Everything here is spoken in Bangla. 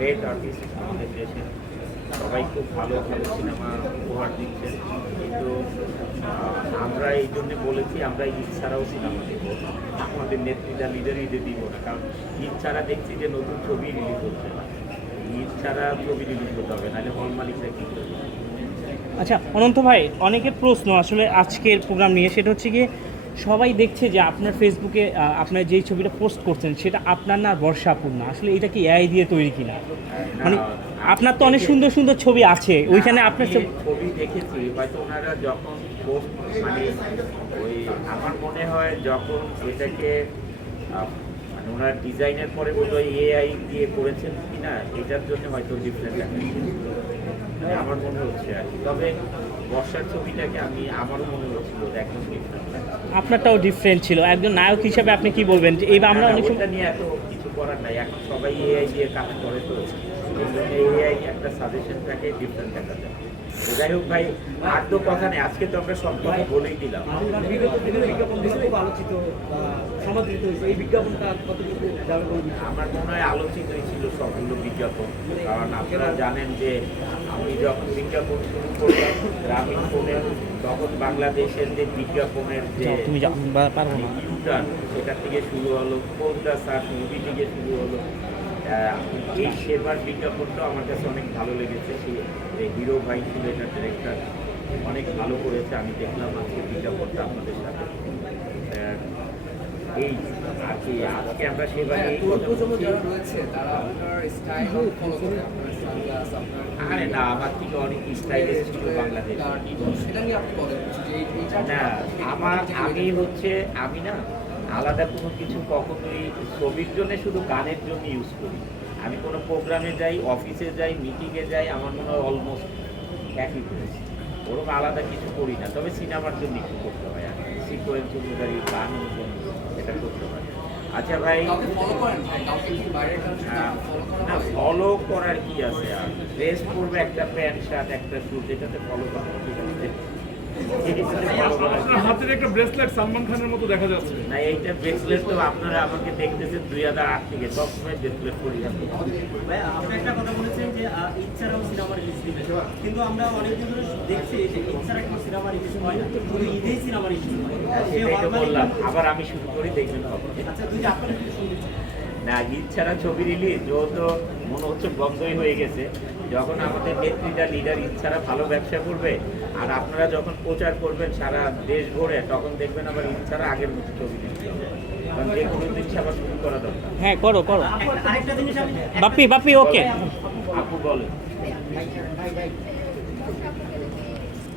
গ্রেট আর্টিস্ট আমাদের দেশে, সবাই খুব ভালো ভালো সিনেমা উপহার দিচ্ছেন, কিন্তু আমরা এই জন্যে বলেছি আমরা ঈদ ছাড়াও সিনেমা দেবো, আমাদের নেত্রীরা লিডার ঈদে দিব না, কারণ ঈদ ছাড়া দেখছি যে নতুন ছবি রিলিজ হচ্ছে না, ঈদ ছাড়া ছবি রিলিজ হতে হবে, নাহলে হল মালিকরা কী করবে। আচ্ছা অনন্ত ভাই, অনেকের প্রশ্ন আসলে আজকের প্রোগ্রাম নিয়ে, সেটা হচ্ছে গিয়ে সবাই দেখছে যে আপনার ফেসবুকে আপনার যেই ছবিটা পোস্ট করছেন সেটা আপনার না বর্ষাপুর না, আসলে এটা কি এআই দিয়ে তৈরি কিনা? মানে আপনার তো অনেক সুন্দর সুন্দর ছবি আছে ওইখানে, আপনার ছবি দেখেছি, হয়তো ওনারা যখন পোস্ট মানে ওই আমার মনে হয় যখন এটাকে মানে ওনার ডিজাইনের পরে বোধহয় এআই দিয়ে করেছেন কিনা, এটার জন্য হয়তো ডিফারেন্ট মানে আমার মনে হচ্ছে আর কি। তবে বর্ষার ছবিটাকে আমারও মনে হচ্ছিল একদম ডিফারেন্ট। আপনারটাও ডিফারেন্ট ছিল, একজন নায়ক হিসাবে আপনি কি বলবেন যে এইবার আমরা অনেক সময় নিয়ে এত কিছু করার নাই, এখন সবাই এআই দিয়ে কাজ করে, তো এআই একটা সাজেশন থাকে, ডিফারেন্ট দেখা যায়। যাই হোক ভাই, আর তো কথা নেই, আজকে তো আমরা সব কথা বলেই দিলাম। আমার মনে হয় আলোচিতই ছিল সবগুলো বিজ্ঞাপন, কারণ আপনারা জানেন যে আমি যখন বিজ্ঞাপন শুরু করলাম গ্রামীণ ফোনে, তখন বাংলাদেশের যে বিজ্ঞাপনের যে ইউটার্ন সেটা থেকে শুরু হলো, কোনটা সার্চ মুভি থেকে শুরু হলো, এই সেবার বিজ্ঞাপনটাও আমার কাছে অনেক ভালো লেগেছে। সেই হিরো ভাই ছিল এটা ডিরেক্টর, অনেক ভালো করেছে। আমি দেখলাম আজকে বিজ্ঞাপনটা আপনাদের সাথে, এই আর কি আজকে আমরা সেবারে আরে না, আমার থেকে অনেক স্টাইলিশ ছিল বাংলাদেশ। না আমি না আলাদা কোনো কিছু কখনোই ছবির জন্য, শুধু গানের জন্য ইউজ করি। আমি কোনো প্রোগ্রামে যাই, অফিসে যাই, মিটিংয়ে যাই, আমার মনে হয় অলমোস্ট একই করেছি, ওরকম আলাদা কিছু করি না। তবে সিনেমার জন্য একটু করতে হয়, আর সিকোয়েন্স অনুযায়ী গান অনুযায়ী এটা করতে হয়। আচ্ছা ভাই, না ফলো করার কি আছে, আর ড্রেস পরবে একটা প্যান্ট শার্ট একটা স্যুট, এটাতে ফলো করার কি আছে? হাতের একটা ব্রেসলেট সালমান খানের মতো দেখা যাচ্ছে। না, এইটা ব্রেসলেট তো আপনারা আমাকে দেখতেছেন 2008 থেকে, সবসময় ব্রেসলেট করি। আপনি একটা কথা বলেছেন যে ইচ্ছারাও সিনেমা রিলিজ দিবে, কিন্তু আমরা অনেকদিন ধরে দেখছি যে ইচ্ছারা কোনো সিনেমা রিলিজ হয় না, শুধু ঈদেই সিনেমা রিলিজ হয়। সেটাই তো বললাম, আবার আমি শুরু করি, দেখবেন। আচ্ছা, দুই যে আপনার একটু শুনতে না, ঈদ ছাড়া ছবি রিলিজ ও তো মনে হচ্ছে বন্ধই হয়ে গেছে। যখন আমাদের নেত্রীরা লিডার ঈদ ছাড়া ভালো ব্যবসা করবে, আর আপনারা যখন প্রচার করবেন সারা দেশ ভরে, তখন দেখবেন আবার ঈদ ছাড়া আগের মতো ছবি রিলিজ হবে। কারণ যে কোনো জিনিস আবার শুরু করা দরকার। হ্যাঁ করো করো আরেকটা জিনিস বাপ্পি ওকে আপু বলে